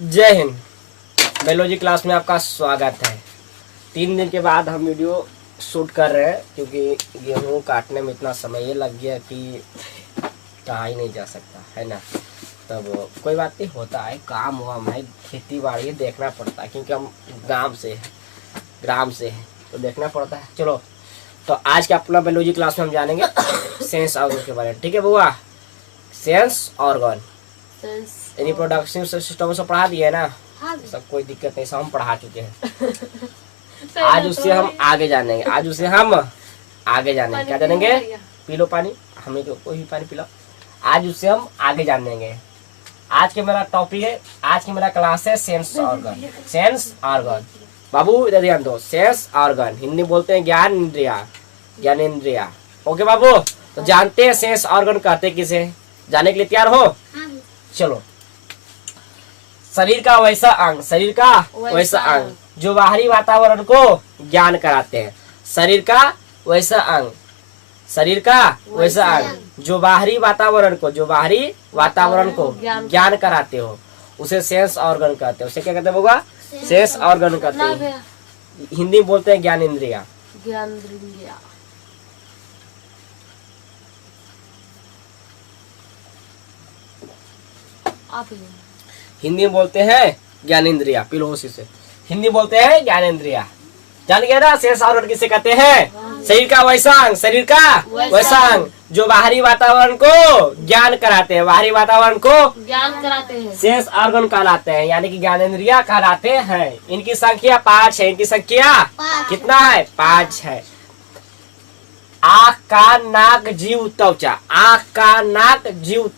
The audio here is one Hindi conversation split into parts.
जय हिंद। बायोलॉजी क्लास में आपका स्वागत है। 3 दिन के बाद हम वीडियो शूट कर रहे हैं क्योंकि गेहूँ काटने में इतना समय ये लग गया कि कहा ही नहीं जा सकता है ना। तब कोई बात नहीं, होता है, काम वाम है, खेती बाड़ी देखना पड़ता है क्योंकि हम ग्राम से है तो देखना पड़ता है। चलो तो आज के अपना बायोलॉजी क्लास में हम जानेंगे सेंस ऑर्गन के बारे में। ठीक है बुआ, सेंस ऑर्गन रिप्रोडक्टिव सिस्टम से पढ़ा दिए ना। हाँ। सब कोई दिक्कत नहीं, सब हम पढ़ा चुके हैं। आज उससे हम आगे जानेंगे, क्या जानेंगे? पी लो पानी, हमें तो कोई भी पानी पिलाओ। आज उससे हम आगे जानेंगे। आज के मेरा टॉपिक है, आज की मेरा क्लास है सेंस ऑर्गन। सेंस ऑर्गन बाबू इधर ध्यान दो। सेंस ऑर्गन हिंदी बोलते हैं ज्ञानेंद्रिया। ओके बाबू, तो जानते हैं सेंस ऑर्गन कहते किसे? जाने के लिए तैयार हो? चलो। शरीर का वैसा अंग जो बाहरी वातावरण को ज्ञान कराते हैं। शरीर का वैसा अंग जो बाहरी वातावरण को ज्ञान कराते हो उसे सेंस ऑर्गन कहते हैं। उसे क्या कहते होगा? सेंस ऑर्गन कहते हैं। हिंदी में बोलते हैं ज्ञानेंद्रिया। हिंदी में बोलते हैं ज्ञानेंद्रिया। पिलोसी से हिंदी बोलते हैं ज्ञानेंद्रिया। जान गया ना सेंस ऑर्गन किसे कहते हैं? शरीर का वैसा अंग जो बाहरी वातावरण को ज्ञान कराते हैं। सेंस ऑर्गन कहलाते हैं, यानी कि ज्ञानेंद्रिया कहलाते हैं। इनकी संख्या 5 है। इनकी संख्या कितना है? 5 है। आँख, कान, नाक, जीव,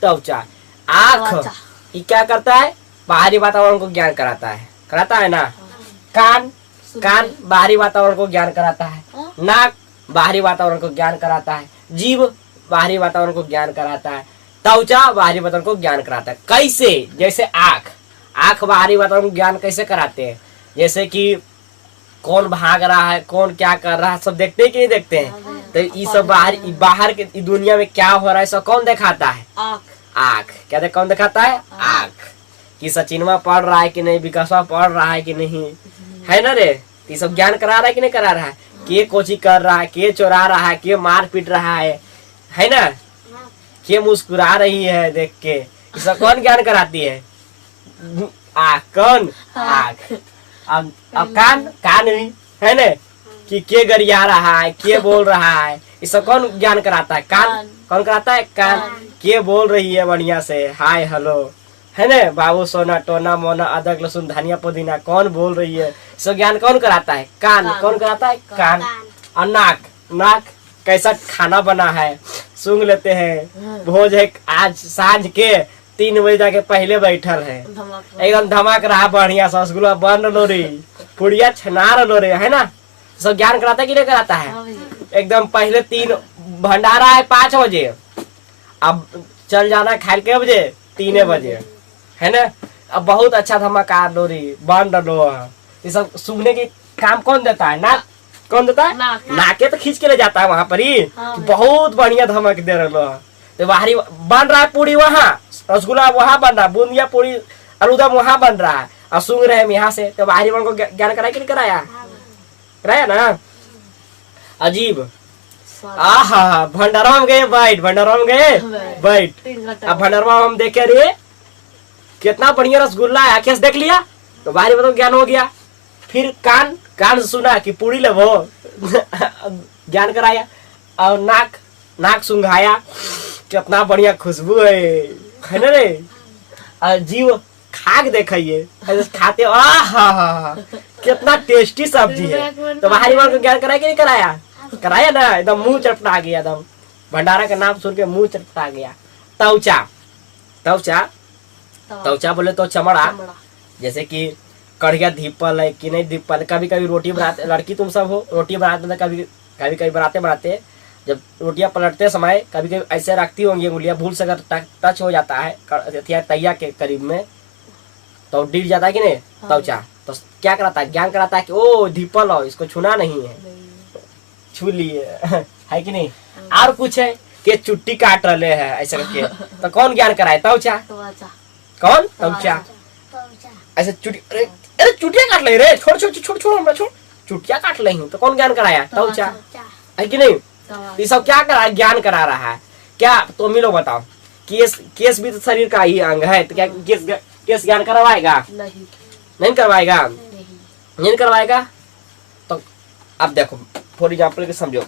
त्वचा। आँख ये क्या करता है? बाहरी वातावरण को ज्ञान कराता है ना। कान बाहरी वातावरण को ज्ञान कराता है। नाक बाहरी वातावरण को ज्ञान कराता है। जीव बाहरी वातावरण को ज्ञान कराता है। त्वचा बाहरी वातावरण को ज्ञान कराता है। कैसे? जैसे आँख बाहरी वातावरण को ज्ञान कैसे कराते हैं? जैसे कि कौन भाग रहा है, कौन क्या कर रहा है, सब देखते हैं कि नहीं देखते हैं? तो ये सब बाहर की दुनिया में क्या हो रहा है सब कौन दिखाता है? आँख। क्या कौन दिखाता है? आँख। कि सचिनवा पढ़ रहा है कि नहीं, विकासवा पढ़ रहा है कि नहीं, है ना रे? ये सब ज्ञान करा रहा है कि नहीं करा रहा है? के कोची कर रहा है, के चोरा रहा है, के मार पीट रहा है ना? के मुस्कुरा रही है देख के, ये सब कौन ज्ञान कराती है? आँख। कौन? आँख। अब कान भी है ना, कि के गरिया रहा है, के बोल रहा है, ये सब कौन ज्ञान कराता है? कान। कौन कराता है? कान। के बोल रही है बढ़िया से, हाय हेलो, है ना? बाबू सोना टोना मोना अदरक लहसुन धनिया पुदीना कौन बोल रही है, सब ज्ञान कौन कराता है? कान। कौन कराता है? कान। और नाक कैसा खाना बना है सूंघ लेते हैं। भोज है आज सांझ के 3 बजे जाके पहले बैठल है, एकदम धमाक रहा बढ़िया, रसगुल्ला बन लो रे, पुड़िया छना लो रे, है ना? सब ज्ञान कराता है कि नहीं कराता है? एकदम पहले 3 भंडारा है 5 बजे, अब चल जाना खाए के बजे 3 बजे, है ना? अब बहुत अच्छा धमाका डोरी बन डलो। ये सब सूंघने की काम कौन देता है? नाक। कौन देता है? नाके तो खींच के ले जाता है वहां पर ही। बहुत बढ़िया धमक दे रहा है। तो बाहरी बन रहा है पूरी, वहाँ रसगुल्ला वहाँ बन रहा है, बूंदिया पूरी आलूदम वहाँ बन रहा है, और सूंघ रहे हैं यहाँ से। तो बाहरी वन को ज्ञान कराया कि नहीं कराया ना? अजीब। आहा, भंडारा में गए बैठ। अब भंडारा में हम देखे रे कितना बढ़िया रसगुल्ला है, आंखें से देख लिया तो बाहरी मतलब ज्ञान हो गया। फिर कान से सुना कि पूरी लेवो ज्ञान कराया। और नाक सुंघाया, कितना बढ़िया खुशबू है ना रे? और जीव खाक देखिए, खाते आहा कितना टेस्टी सब्जी है। तो बाहरी वाले को ज्ञान कराया कि नहीं कराया ना? एकदम मुंह चटपटा गया, एकदम भंडारा का नाम सुन के मुंह चटपटा गया। त्वचा बोले तो चमड़ा। जैसे कि कढ़िया धीपल है कि नहीं धीपल। कभी कभी रोटी बनाते, लड़की तुम सब हो, रोटी बनाते कभी बनाते जब रोटियां पलटते समय कभी ऐसे रखती होंगी उंगलियां, भूल से अगर टच हो जाता है तैया के करीब में तो गिर जाता है कि नहीं त्वचा। तो क्या कराता है? ज्ञान कराता है कि ओ धीपल हो, इसको छूना नहीं है, छू लिए है कि नहीं? और कुछ है कि चुट्टी काट रहे हैं ऐसे करके, तो कौन ज्ञान कराए? त्वचा। कौन? त्वचा। ऐसे अरे अरे चुटिया काट ले रे, छोड़ छोड़ छोड़ छोड़ हमरा छोड़, चुटिया काट ले तो कौन ज्ञान कराया? तवचा है कि नहीं? ये सब क्या करा, ज्ञान करा रहा है क्या? तो मिलो बताओ, केस भी तो शरीर का ही अंग है, तो क्या केस ज्ञान करवाएगा? नहीं करवाएगा, नहीं करवाएगा। तो अब देखो फॉर एग्जाम्पल के समझो,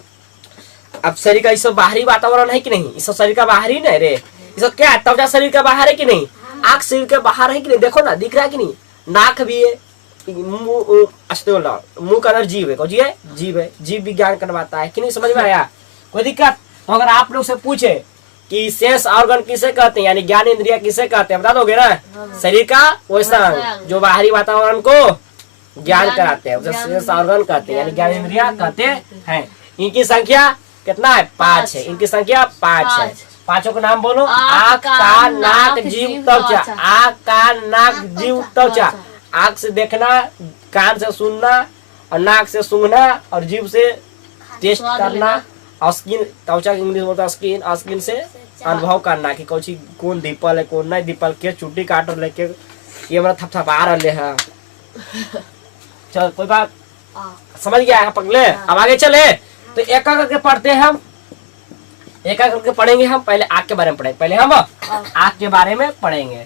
अब शरीर का सब बाहरी वातावरण है कि नहीं? इस शरीर का बाहरी नहीं रे, इस क्या है? त्वचा शरीर का बाहर है कि नहीं? आँख शरीर के बाहर है कि नहीं? देखो ना, दिख रहा है कि नहीं? नाक भी है, मुंह का अंदर जीव है, कौन है? जीव है, जीव विज्ञान करवाता है कि नहीं? समझ में आया? कोई दिक्कत? तो अगर आप लोग से पूछे कि सेंस ऑर्गन किसे कहते हैं, यानी ज्ञान इंद्रिया किसे कहते हैं, बता दोगे ना? शरीर का वैसा जो बाहरी वातावरण को ज्ञान कराते हैं उसे सेंस ऑर्गन कहते हैं, यानी ज्ञान इंद्रिया कहते हैं। इनकी संख्या कितना है? 5 है। इनकी संख्या 5 है। पांचों का नाम बोलो। आँख, कान, नाक, जीभ, त्वचा। आँख, कान, नाक, जीभ, त्वचा। आँख से देखना, कान से सुनना, और नाक से सूंघना, और जीभ से टेस्ट करना, और स्किन, त्वचा इंग्लिश बोलता है स्किन, और स्किन से अनुभव करना कि कौन दीपल है कौन नहीं दीपल के, चुट्टी काट लेके ये मेरा थपथपा रहे है। चल कोई बात समझ गया है पगले? अब आगे चले तो एक करके पढ़ते हैं हम, एक करके पढ़ेंगे हम। पहले आँख के बारे में पढ़ेंगे, पहले हम आँख के बारे में पढ़ेंगे।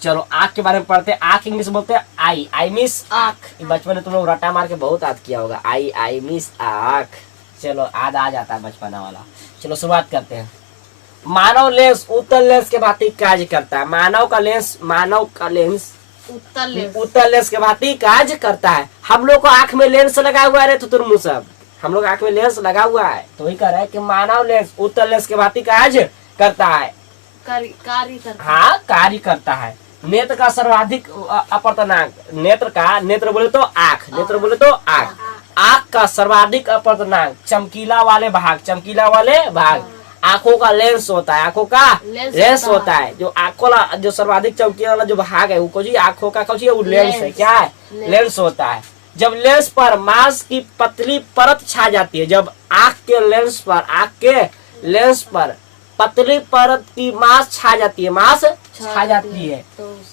चलो आँख के बारे में पढ़ते हैं। आँख इंग्लिश बोलते हैं आई, आई मीन्स आँख। बचपन में तुम लोग रट्टा मार के बहुत याद किया होगा, आई आई मीन्स आँख। चलो आद आ जाता है बचपना वाला। चलो शुरुआत करते हैं। मानव लेंस उत्तल लेंस के भांति कार्य करता है। मानव का लेंस उत्तल लेंस के भांति कार्य करता है। हम लोग को आंख में लेंस लगा हुआ है, तो तुम सब हम लोग आंख में लेंस लगा हुआ है, तो वही कह रहा है कि मानव लेंस उत्तल लेंस के भांति कार्य करता है। हाँ, कार्य करता है। नेत्र का सर्वाधिक अपर्तनांक, नेत्र बोले तो आँख, नेत्र बोले तो आँख। आँख का सर्वाधिक अपर्तनांक चमकीला वाले भाग, आंखों का लेंस होता है, आंखों का लेंस होता है। जो आंखों का जो सर्वाधिक चमकीला वाला जो भाग है वो आंखों का वो लेंस है। क्या है? लेंस होता है। जब लेंस पर मांस की पतली परत छा जाती है, जब आंख के लेंस पर पतली परत की मांस छा जाती है,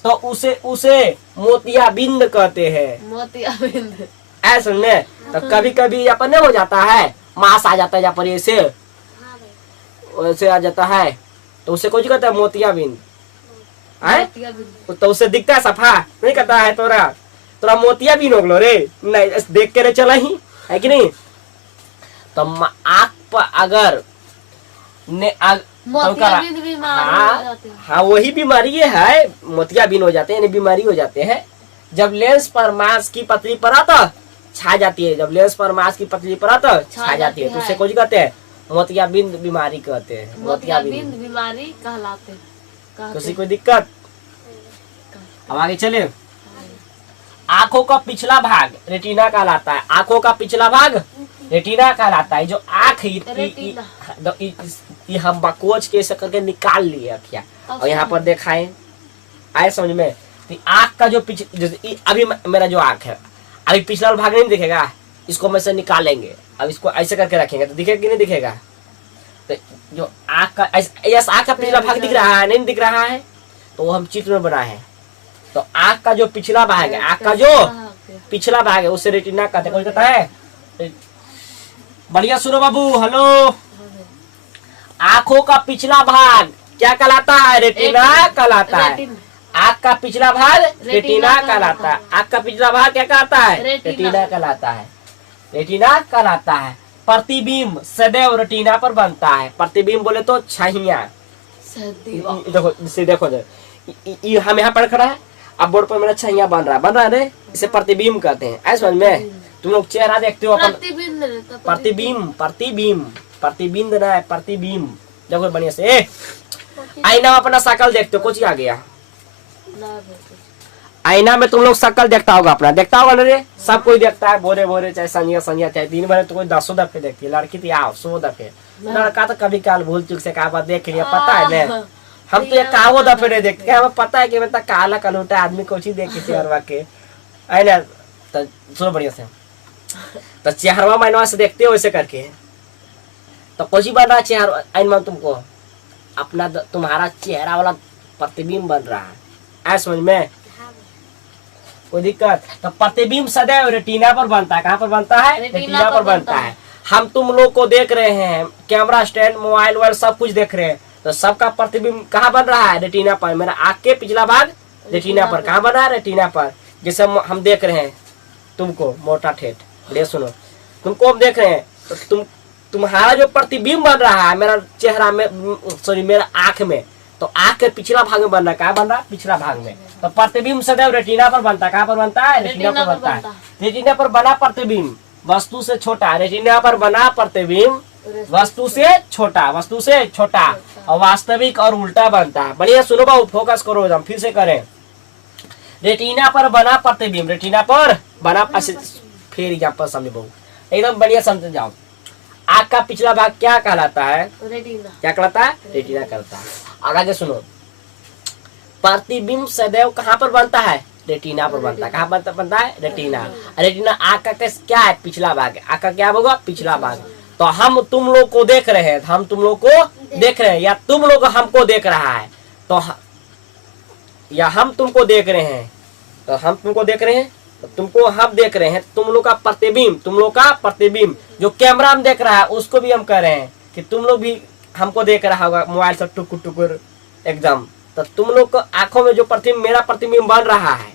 तो उसे मोतियाबिंद कहते हैं। ऐसे सुनने तो कभी कभी अपन हो जाता है, मांस आ जाता है जहाँ पर ऐसे आ जाता है, तो उसे कुछ कहता है मोतियाबिंद। तो उसे दिखता है सफा नहीं कहता है तोरा मोतियाबिंद हो गलो रे, नहीं देख के रे चला ही है कि नहीं? तो आँख पर अगर हाँ वही बीमारी है, मोतियाबिंद हो जाते हैं, यानी बीमारी हो जाते हैं। जब लेंस पर मांस की पतली परत छा जाती है, तो उसे कुछ कहते हैं मोतियाबिंद बीमारी कहते हैं। मोतियाबिंद बीमारी कहलाते। किसी को दिक्कत? अब आगे चले। आंखों का पिछला भाग रेटिना कहलाता है। आंखों का पिछला भाग रेटिना कहलाता है। जो आँख हम बकोच के ऐसे करके निकाल लिए अखिया, और यहाँ पर दिखाए, आए समझ में? तो आँख का जो अभी मेरा जो आँख है, अभी पिछला भाग नहीं दिखेगा, इसको हम ऐसे निकालेंगे। अब इसको ऐसे करके रखेंगे तो दिखेगा कि नहीं दिखेगा? तो जो आँख का आँख का पिछला भाग दिख रहा है, नहीं दिख रहा है, तो वो हम चित्र में बनाए हैं। तो आँख का जो पिछला भाग है, आँख का जो पिछला भाग है उसे रेटिना कहते हैं। कोई कहता है? बढ़िया सुनो बाबू, हेलो। आँखों का पिछला भाग क्या कहलाता है? रेटिना कहलाता है। आँख का पिछला भाग रेटिना कहलाता है। आँख का पिछला भाग क्या कहलाता है? रेटिना कहलाता है। रेटिना कहलाता है। प्रतिबिंब सदैव रेटिना पर बनता है। प्रतिबिंब बोले तो छहिया। देखो ये हम यहाँ पर खड़ा है, अब बोर्ड पर मेरा छहिया बन रहा है, इसे प्रतिबिंब कहते हैं। ऐसे समझ में? तुम लोग चेहरा देखते हो अपन, प्रतिबिंब ना है, प्रतिबिंब। देखो बढ़िया से आईना में अपना शकल देखते हो, कुछ आ गया आईना में तुम लोग शकल देखता होगा अपना, देखता होगा ना रे? सब कोई देखता है, भोरे चाहे संजिया चाहे दिन भर, तो कोई 10 दफे देखती है। लड़की तो 100 दफे, लड़का तो कभी काल भूल चूक से कहा देख लिया, पता है ना? हम तो 1 दफे नहीं देखते, हमें पता है कि मैं काला कलूटा आदमी को देखी चेहरवा के है ना। तो सुनो बढ़िया से, तो चेहरवा मैनवा से देखते हो वैसे करके, तो कुछ बन रहा चेहरा आईना में तुमको, अपना तुम्हारा चेहरा वाला प्रतिबिंब बन रहा है। ऐसा समझ में? कोई दिक्कत? तो प्रतिबिंब सदैव रेटिना पर बनता है। कहाँ पर बनता है? रेटिना पर बनता है। हम तुम लोग को देख रहे हैं, कैमरा स्टैंड, मोबाइल वोबाइल सब कुछ देख रहे हैं, तो सबका प्रतिबिंब कहाँ बन रहा है? रेटिना पर। मेरा आँख के पिछला भाग रेटिना पर। कहाँ बन रहा है? रेटिना पर। जैसे हम देख रहे हैं तुमको, मोटा ठेठ, बढ़िया सुनो, तुमको हम देख रहे हैं, तो तुम्हारा जो प्रतिबिंब बन रहा है मेरा चेहरा में, सॉरी मेरा आँख में, तो आँख के पिछला भाग में बन रहा है। कहाँ बन रहा है? पिछला भाग में। तो प्रतिबिंब सदैव रेटिना पर बनता है। कहाँ पर बनता है? रेटिना पर बनता है। रेटिना पर बना प्रतिबिंब वस्तु से छोटा। रेटिना पर बना प्रतिबिंब वस्तु से छोटा, वस्तु से छोटा और वास्तविक और उल्टा बनता है। बढ़िया सुनो बाबू, फोकस करो, हम फिर से करें। रेटिना पर बना प्रतिबिंब, रेटिना पर बना, फिर एग्जाम्पल समझ बहु, एकदम बढ़िया समझ जाओ। आँख का पिछला भाग क्या कहलाता है? रेटिना। क्या कहलाता है? रेटिना कहलाता है। और आगे सुनो, प्रतिबिंब सदैव कहाँ पर बनता है? रेटिना पर बनता है। कहाँ बनता है? रेटिना। रेटिना आँख का क्या है? पिछला भाग है। आँख का क्या होगा? पिछला भाग। तो हम तुम लोग को देख रहे हैं, हम तुम लोग को देख रहे हैं, या तुम लोग हमको देख रहा है, तो या हम तुमको देख रहे हैं, तो हम तुमको देख रहे हैं, तो तुमको हम देख रहे हैं। तुम लोग का प्रतिबिंब, तुम लोग का प्रतिबिंब जो कैमरा में देख रहा है उसको भी हम कह रहे हैं कि तुम लोग भी हमको देख रहा होगा मोबाइल से टुकुर टुकुर एकदम। तो तुम लोग को आंखों में जो प्रतिबिंब, मेरा प्रतिबिंब बन रहा है,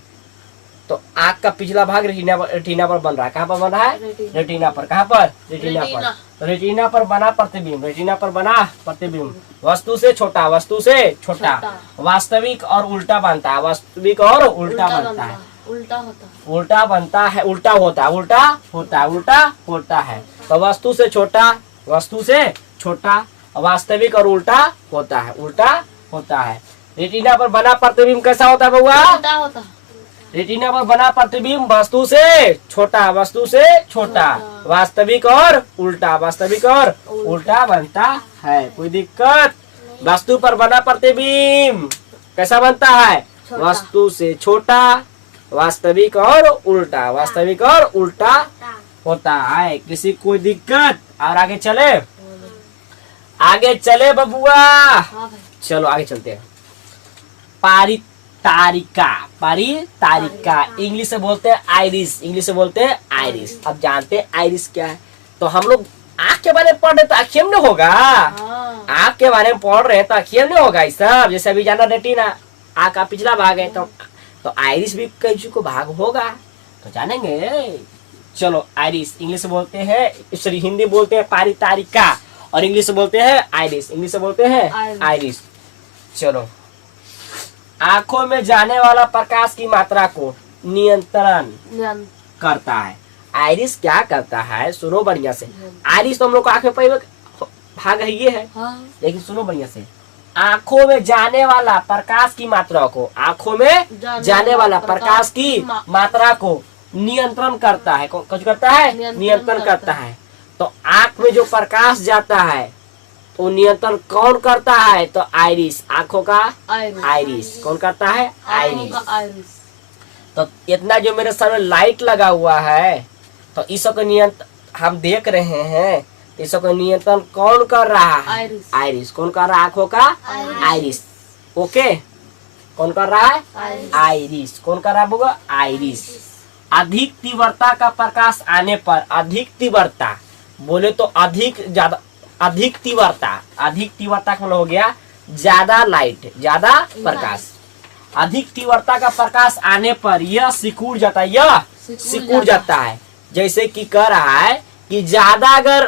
तो आंख का पिछला भाग रेटिना पर बन रहा है। कहाँ पर बन रहा है? रेटिना पर। कहाँ पर? रेटिना पर। तो रेटिना पर बना प्रतिबिंब, रेटिना पर बना प्रतिबिंब वस्तु से छोटा, वस्तु से छोटा, वास्तविक और उल्टा बनता है। वास्तविक और उल्टा बनता है। उल्टा बनता है, उल्टा होता है, उल्टा होता है, उल्टा होता है। तो वस्तु से छोटा, वस्तु से छोटा, वास्तविक और उल्टा होता है, उल्टा होता है। रेटिना पर बना प्रतिबिंब कैसा होता है बउआ? उल्टा होता है। रेटिना पर बना प्रतिबिंब वस्तु से छोटा, वस्तु से छोटा, वास्तविक और उल्टा, वास्तविक और उल्टा बनता है। कोई दिक्कत? वस्तु पर बना प्रतिबिंब कैसा बनता है? वस्तु से छोटा, वास्तविक और उल्टा, वास्तविक और उल्टा होता है। किसी कोई दिक्कत? और आगे चले, आगे चले बबुआ, चलो आगे चलते हैं। पारितारिका, पारितारिका इंग्लिश से बोलते हैं आइरिस, इंग्लिश से बोलते हैं आइरिस। अब जानते हैं आइरिस क्या है? तो हम लोग आँख के बारे में पढ़ रहे तो आँखें में होगा, आँख के बारे में पढ़ रहे हैं तो आँखें में होगा ये सब। जैसे अभी जाना रेटिना आँख का पिछला भाग है, तो आइरिस भी कई को भाग होगा, तो जानेंगे। चलो आइरिस इंग्लिश से बोलते हैं, सॉरी हिंदी बोलते हैं पारितारिका, और इंग्लिश से बोलते हैं आइरिस, इंग्लिश से बोलते हैं आइरिस। चलो, आंखों में जाने वाला प्रकाश की मात्रा को नियंत्रण करता है। आइरिस क्या करता है? सुनो बढ़िया से। आइरिस तो हम लोग को आंख में भाग है, ये है, लेकिन सुनो बढ़िया से। आंखों में जाने वाला प्रकाश की मात्रा को, आंखों में जाने वाला प्रकाश की मात्रा को नियंत्रण करता है। कुछ करता है? नियंत्रण करता है। तो आंख में जो प्रकाश जाता है तो नियंत्रण कौन करता है? तो आइरिस, आंखों का आइरिस। कौन करता है? आइरिस। तो इतना जो मेरे सामने लाइट लगा हुआ है, तो इसको नियंत्रण हम देख रहे हैं, इसको नियंत्रण कौन कर रहा है? आइरिस। कौन कर रहा है? आंखों का आइरिस। ओके, कौन कर रहा है? आइरिस। कौन कर रहा है? आइरिस। अधिक तीव्रता का प्रकाश आने पर, अधिक तीव्रता बोले तो अधिक, ज्यादा, अधिक तीव्रता, अधिक तीव्रता का हो गया ज्यादा लाइट, ज्यादा प्रकाश। अधिक तीव्रता का प्रकाश आने पर यह सिकुड़ जाता है, यह सिकुड़ जाता है। जैसे कि कह रहा है कि ज्यादा अगर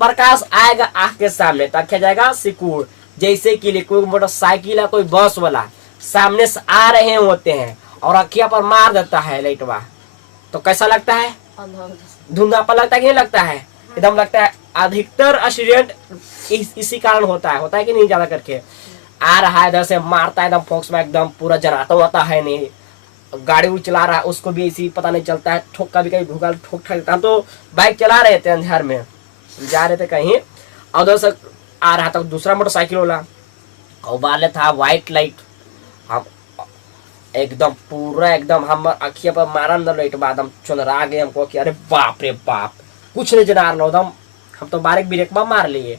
प्रकाश आएगा आंख के सामने तो क्या जाएगा? सिकुड़। जैसे कि कोई मोटरसाइकिल या कोई बस वाला सामने से आ रहे होते हैं और अखिया पर मार देता है लाइटवा, तो कैसा लगता है? धुंधलापन लगता है कि नहीं लगता है? एकदम लगता है। अधिकतर एक्सीडेंट इसी कारण होता है कि नहीं? ज्यादा करके आ रहा है इधर से मारता है एकदम फोक्स में, एकदम पूरा जलाता होता है, नहीं गाड़ी चला रहा है उसको भी इसी पता नहीं चलता है, ठोक का भी कहीं भूगा ठोक ठा। हम तो बाइक चला रहे थे, अंधेर में जा रहे थे कहीं, और उधर से आ रहा था दूसरा मोटरसाइकिल वाला और वाले था व्हाइट लाइट, हम एकदम पूरा एकदम हम अखिया पर मारा अंदर लाइट बाद हम चुनरा गए हमको कि अरे बाप रे बाप, कुछ नहीं जना रहा एकदम। हम तो बारीक ब्रेक मार लिए,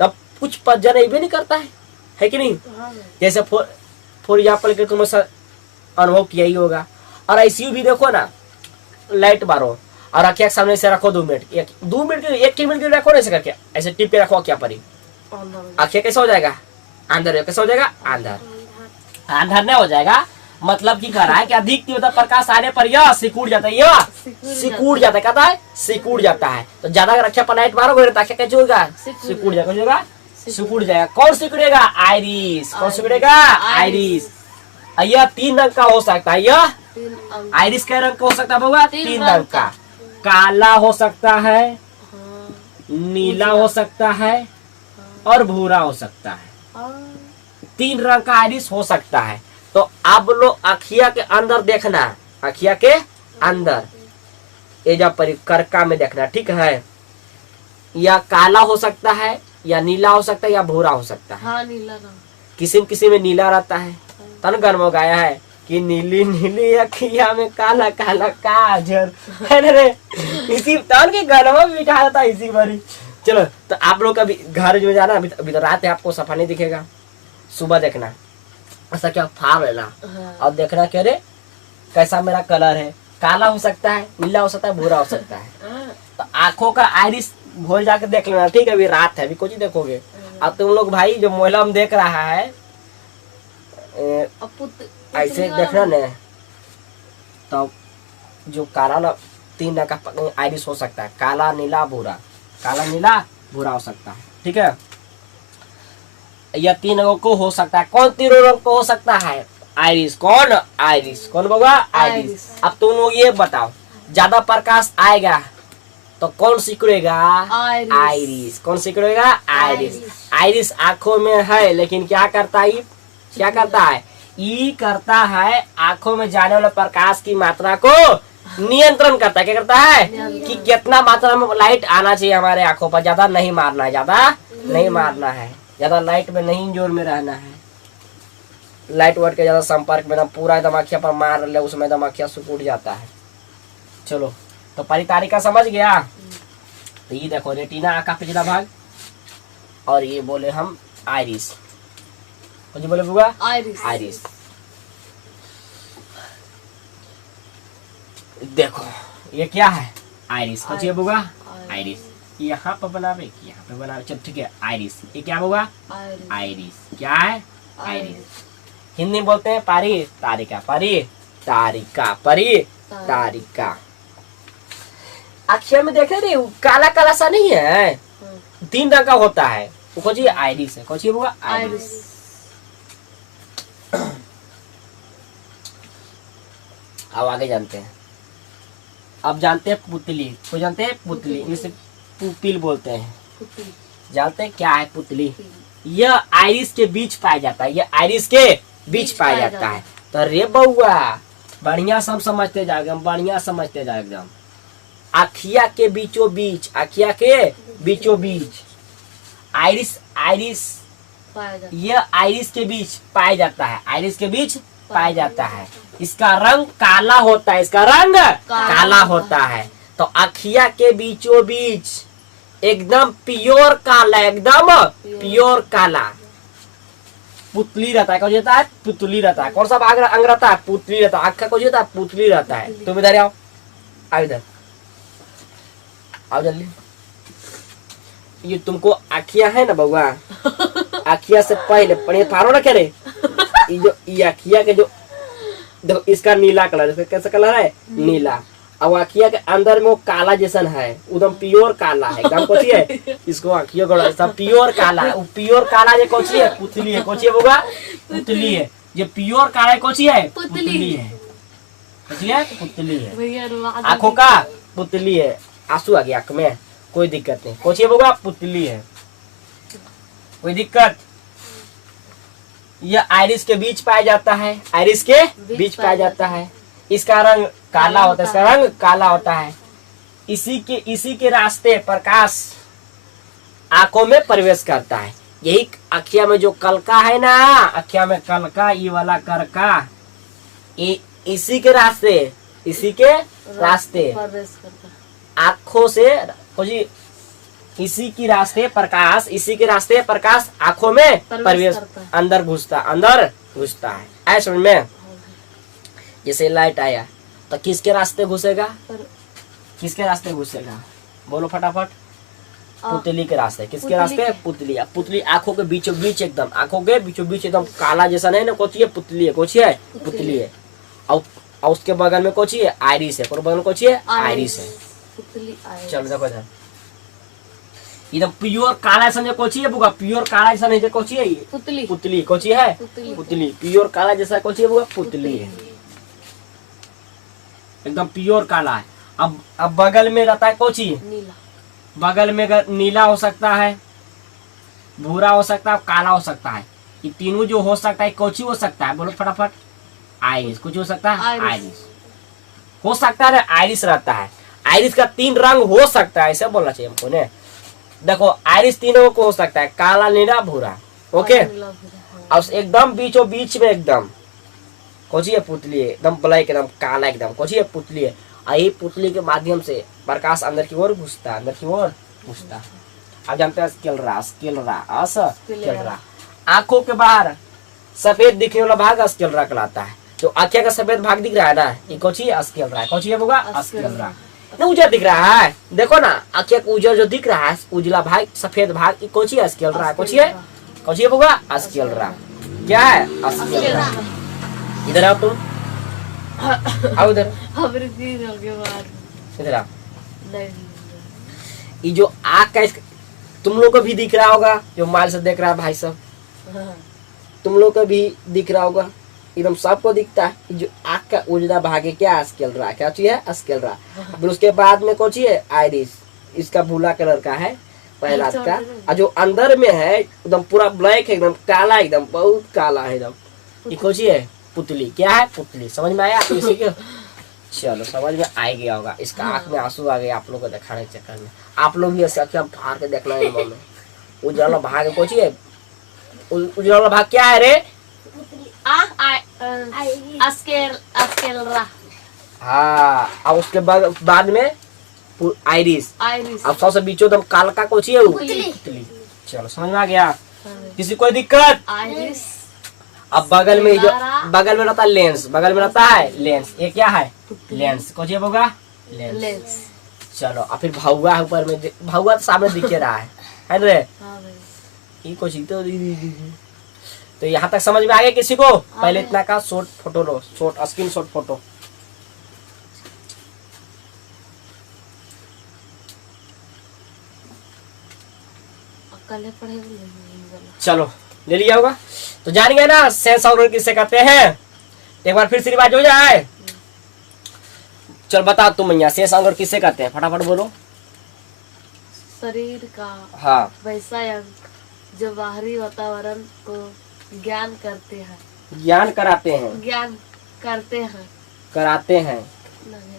तब कुछ पज्जा नहीं भी नहीं करता है कि नहीं? जैसे फॉर एग्जाम्पल के तुम अनुभव किया ही होगा, और आईसीयू भी देखो ना, लाइट मारो और आंखें के सामने से रखो 2 मिनट, 2 मिनट के 1 मिनट के लिए रखो, ऐसे करके ऐसे टिप के रखो क्या परी, आंखें कैसे हो जाएगा अंदर, कैसे हो जाएगा अंदर, अंदर नहीं हो जाएगा। मतलब की कर रहा है कि अधिक तीव्रता प्रकाश आने पर यह सिकुड़ जाता है, यह सिकुड़ जाता है, कहता है सिकुड़ जाता है। तो ज्यादा रक्षा पर लाइट मारोगे तो आंखें कैसे होगा, सिकुड़ जाएगा, सिकुड़ जाएगा। कौन सिकुड़ेगा, आइरिस। कौन सिकुड़ेगा, आइरिस। यह 3 रंग का हो सकता है, यह आइरिस का रंग का हो सकता है, 3 रंग का, काला हो सकता है, नीला हो सकता है और भूरा हो सकता है। 3 रंग का आइरिस हो सकता है। तो आप लोग अखिया के अंदर देखना, अखिया के अंदर ये जब परिकर्का में देखना, ठीक है। या काला हो सकता है, या नीला हो सकता है, या भूरा हो सकता है। हाँ, नीला किसी में नीला रहता है। तन गर्म हो गया है कि नीली नीली अखिया में काला काला काजल है ना रे, इसी तन के गर्म में बिठा देता है इसी बारी। चलो तो आप लोग कभी घर में जाना, अभी तो रात है, आपको सफा नहीं दिखेगा, सुबह देखना ऐसा क्या फाड़ लेना और देखना कि अरे कैसा मेरा कलर है, काला हो सकता है, नीला हो सकता है, भूरा हो सकता है। तो आंखों का आइरिस भूल जाके देख लेना, ठीक है। अभी रात है, अभी कुछ देखोगे। अब तुम लोग भाई जो मोहल्ला में देख रहा है ऐसे देखना न, तो जो काला 3 रंग का आइरिस हो सकता है, काला नीला भूरा, काला नीला भूरा हो सकता है, ठीक है। यह 3 रंगों को हो सकता है। कौन 3 रंग को हो सकता है, आइरिस। कौन, आइरिस। कौन होगा, आइरिस। अब तुम लोग ये बताओ, ज्यादा प्रकाश आएगा तो कौन सिकुड़ेगा, आइरिस। कौन सिकुड़ेगा, आइरिस। आइरिस आंखों में है, लेकिन क्या करता है, क्या करता है, ये करता है आंखों में जाने वाले प्रकाश की मात्रा को नियंत्रण करता है। क्या करता है कि कितना मात्रा में लाइट आना चाहिए हमारे आंखों पर, ज्यादा नहीं मारना है, ज्यादा नहीं मारना है, ज्यादा लाइट में नहीं जोर में रहना है। लाइट वाइट के ज्यादा संपर्क में ना पूरा एकदम आँखिया पर मार ले, उसमें एकदम आँखिया सुकूट जाता है। चलो तो परितारिका समझ गया। तो ये देखो रेटिना आँख का पिछला भाग, और ये बोले हम आइरिस। कुछ बोले बुआ, आइरिस। आइरिस देखो ये क्या है, आइरिस। कुछ ये बुआ, आइरिस। यहाँ पर बनावे, यहाँ पे बनावे, चल ठीक है। आइरिस, ये क्या होगा, आइरिस। क्या है, आइरिस। हिंदी में बोलते हैं पारी तारिका, पारी तारिका, परी तारिका। अक्षर में देख रहे काला काला सा नहीं है, 3 रंग का होता है, वो कुछ आइरिस है। कुछ होगा, आइरिस। अब आगे जानते हैं। अब जानते हैं पुतली। को जानते हैं, पुतली, इसे पुपिल बोलते हैं। जानते हैं क्या है पुतली, यह आइरिस के बीच पाया जाता है, यह आइरिस के बीच पाया जाता है। तो रे बउआ बढ़िया सब समझते जाओ, एकदम बढ़िया समझते जाओ एकदम। अखिया के बीचों बीच, अखिया के बीचों बीच आइरिस, आइरिस यह आइरिस के बीच पाया जाता है, आइरिस के बीच पाया जाता है। इसका रंग काला होता है, इसका रंग काला होता है। तो अखिया के बीचों बीच एकदम प्योर काला, एकदम प्योर काला पुतली रहता है। कौन रहता है, पुतली रहता है। कौन सा अंग रहता है, पुतली रहता है। आँख का कौन रहता है, पुतली रहता है। तुम इधर आओ, आओ इधर आओ जल्दी। ये तुमको आखिया है ना बउआ, आखिया से पहले पढ़े फारो ना करे, ये जो ये आखिया के जो देखो, इसका नीला कलर, इसका कैसा कलर है, नीला। अब आखिया के अंदर में वो काला जैसन है, एकदम प्योर काला है, एकदम कोची है, इसको आखिया गड़ा सब प्योर काला है। वो प्योर काला जो कोची है, पुतली है। कोची है होगा, पुतली है। जो प्योर काला कोची है, पुतली है। कोची है, पुतली है। आंखों का पुतली है, आंसू आ गया आंख में, कोई दिक्कत नहीं। कोची होगा, पुतली है, कोई दिक्कत। यह आइरिस के बीच पाया जाता है, आइरिस के बीच पाया जाता है। इसका रंग काला होता है, इसका रंग काला होता है। इसी के रास्ते प्रकाश आंखों में प्रवेश करता है। यही अखिया में जो कलका है ना, अखिया में कलका, ये वाला करका, इसी के रास्ते आंखों से इसी के रास्ते प्रकाश आंखों में प्रवेश अंदर घुसता है। समझ में, जैसे लाइट आया तो किसके रास्ते घुसेगा, किसके रास्ते घुसेगा, बोलो फटाफट। पुतली के रास्ते। किसके रास्ते, पुतली। अब पुतली आंखों के बीचों बीच एकदम, आंखों के बीचों बीच एकदम काला जैसा नहीं ना, कोची है, पुतली है, कोची है, पुतली है। और उसके बगल में कोची है, आयरिस है, बगल में कोची है, आयरिस है। चलो देखो इधर, एकदम प्योर काला समझे कोची है बुआ, प्योर काला जैसा नहीं कोची है, पुतली, पुतली कोची है, पुतली प्योर काला जैसा कोची है बुआ, पुतली है, एकदम प्योर काला है। अब बगल में रहता है कोची, नीला। बगल में नीला हो सकता है, भूरा हो सकता है, काला हो सकता है। ये तीनों जो हो सकता है कोची हो सकता है, बोलो फटाफट। आइरिस। कुछ हो सकता है, आइरिस हो सकता है, आइरिस रहता है। आइरिस का 3 रंग हो सकता है, ऐसा बोलना चाहिए हमको ने। देखो आइरिस तीनों को हो सकता है, काला, नीला, भूरा। ओके। और एकदम बीचों बीच में एकदम कोची है, पुतली है, एकदम ब्लैक, एकदम काला, एकदम कोची है, पुतली है। और ये पुतली के माध्यम से प्रकाश अंदर की ओर घुसता है, अंदर की ओर घुसता है। अब जानते हैं स्क्लेरा। आंखों के बाहर सफेद दिखने वाला भाग स्क्लेरा कहलाता है। जो आंखें का सफेद भाग दिख रहा है ना, ये कोची है, स्क्लेरा। कोची है होगा, स्क्लेरा। उजर दिख रहा है, देखो ना, आंखें का उजर जो दिख रहा है, उजला भाग, सफेद भाग, ये कोची है, स्क्लेरा। कोची है, कोची है होगा, स्क्लेरा। क्या है, स्क्लेरा। इधर आओ तुम, आओ इधर, इधर आओ। ये जो आँख का तुम लोग को भी दिख रहा होगा, जो मोबाइल से देख रहा है भाई सब, तुम लोग को भी दिख रहा होगा, एकदम सबको दिखता है। जो आँख का उजला भाग है, क्या स्क्लेरा, क्या चीज है, स्क्लेरा। फिर उसके बाद में कौन सी है, आइरिस। इसका भूला कलर का है पहला का। और जो अंदर में है एकदम पूरा ब्लैक है, एकदम काला, एकदम बहुत काला है एकदम, ये कौन सी है, पुतली। क्या है, पुतली। समझ में आया इसी के? चलो समझ में आ गया होगा। इसका आंख में आंसू आ गए आप लोग को दिखाने के चक्कर में। आप लोग भी ऐसे फाड़ के देखना है। उजला भाग कौन सी है, उजला भाग क्या है रे, हाँ। और उसके बाद में आइरिस। अब सबसे बीचों दम काल का कोची है, पुतली। चलो समझ में आ गया, किसी कोई दिक्कत। अब बगल में जो बगल में रहता है लेंस, बगल में रहता है लेंस। ये क्या है, लेंस। कोची होगा, लेंस। चलो अब फिर भौवा है ऊपर में, भौवा तो सामने दिख रहा है रे, ये कोची तो यहाँ तक समझ में आ गया किसी को। पहले इतना का शॉर्ट फोटो लो, शॉर्ट स्क्रीन शॉट फोटो। चलो ले लिया होगा, तो जान गए ना सेंस ऑर्गन किसे कहते हैं। एक बार फिर से रिवाज हो जाए। चल बता तुम यहाँ सेंस ऑर्गन किसे कहते हैं, फटाफट बोलो। शरीर का हाँ वैसा अंग जो बाहरी वातावरण को ज्ञान करते हैं, ज्ञान कराते हैं, ज्ञान करते हैं, कराते हैं, नहीं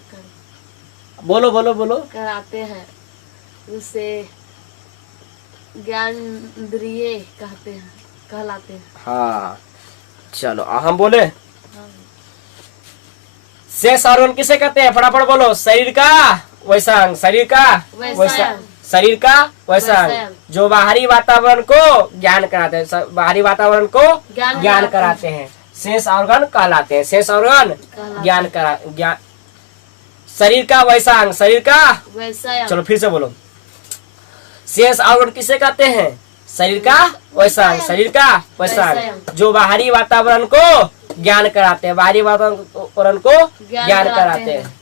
बोलो बोलो बोलो, कराते हैं, उसे ज्ञान इंद्रिय कहते हैं, कहलाते हैं। हाँ चलो हम बोले हाँ। सेंस ऑर्गन किसे कहते हैं, फटाफट बोलो। शरीर का वैसा अंग, शरीर का वैसा, शरीर का वैसा अंग जो बाहरी वातावरण को ज्ञान कराते हैं, बाहरी वातावरण को ज्ञान कराते हैं, सेंस ऑर्गन कहलाते हैं। सेंस ऑर्गन ज्ञान करा, ज्ञान। शरीर का वैसा अंग, शरीर का वैसा। चलो फिर से बोलो। सेंस ऑर्गन किसे कहते हैं, शरीर का वैसा अंग, शरीर का वैसा अंग जो बाहरी वातावरण को ज्ञान कराते हैं, बाहरी वातावरण को ज्ञान कराते हैं,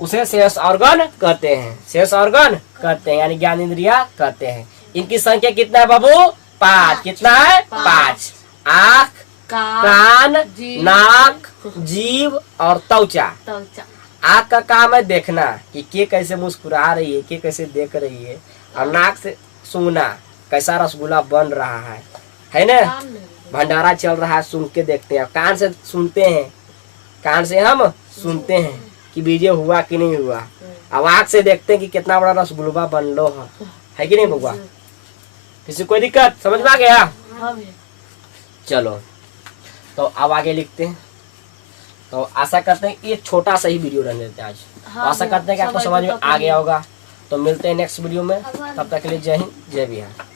उसे सेंस ऑर्गन कहते हैं। सेंस ऑर्गन कहते हैं यानी ज्ञान इंद्रिया कहते हैं। इनकी संख्या कितना है बाबू, 5। कितना है, 5। आँख, कान, नाक, जीभ और त्वचा। आँख का काम है देखना कि के कैसे मुस्कुरा रही है, के कैसे देख रही है। और नाक से सूंघना कैसा रसगुल्ला बन रहा है ना, भंडारा चल रहा है, सुन के देखते हैं। कान से सुनते हैं, कान से हम सुनते हैं कि विजय हुआ कि नहीं हुआ। अब आँख से देखते हैं कि कितना बड़ा रसगुल्ला बन लो है कि नहीं बउआ। किसी कोई दिक्कत, समझ में आ गया। चलो तो अब आगे लिखते हैं। तो आशा करते हैं ये छोटा सा ही वीडियो रहने देते हैं आज। तो आशा करते हैं कि आपको समझ में आ गया होगा। तो मिलते हैं नेक्स्ट वीडियो में, तब तक के लिए जय हिंद जय बिहार।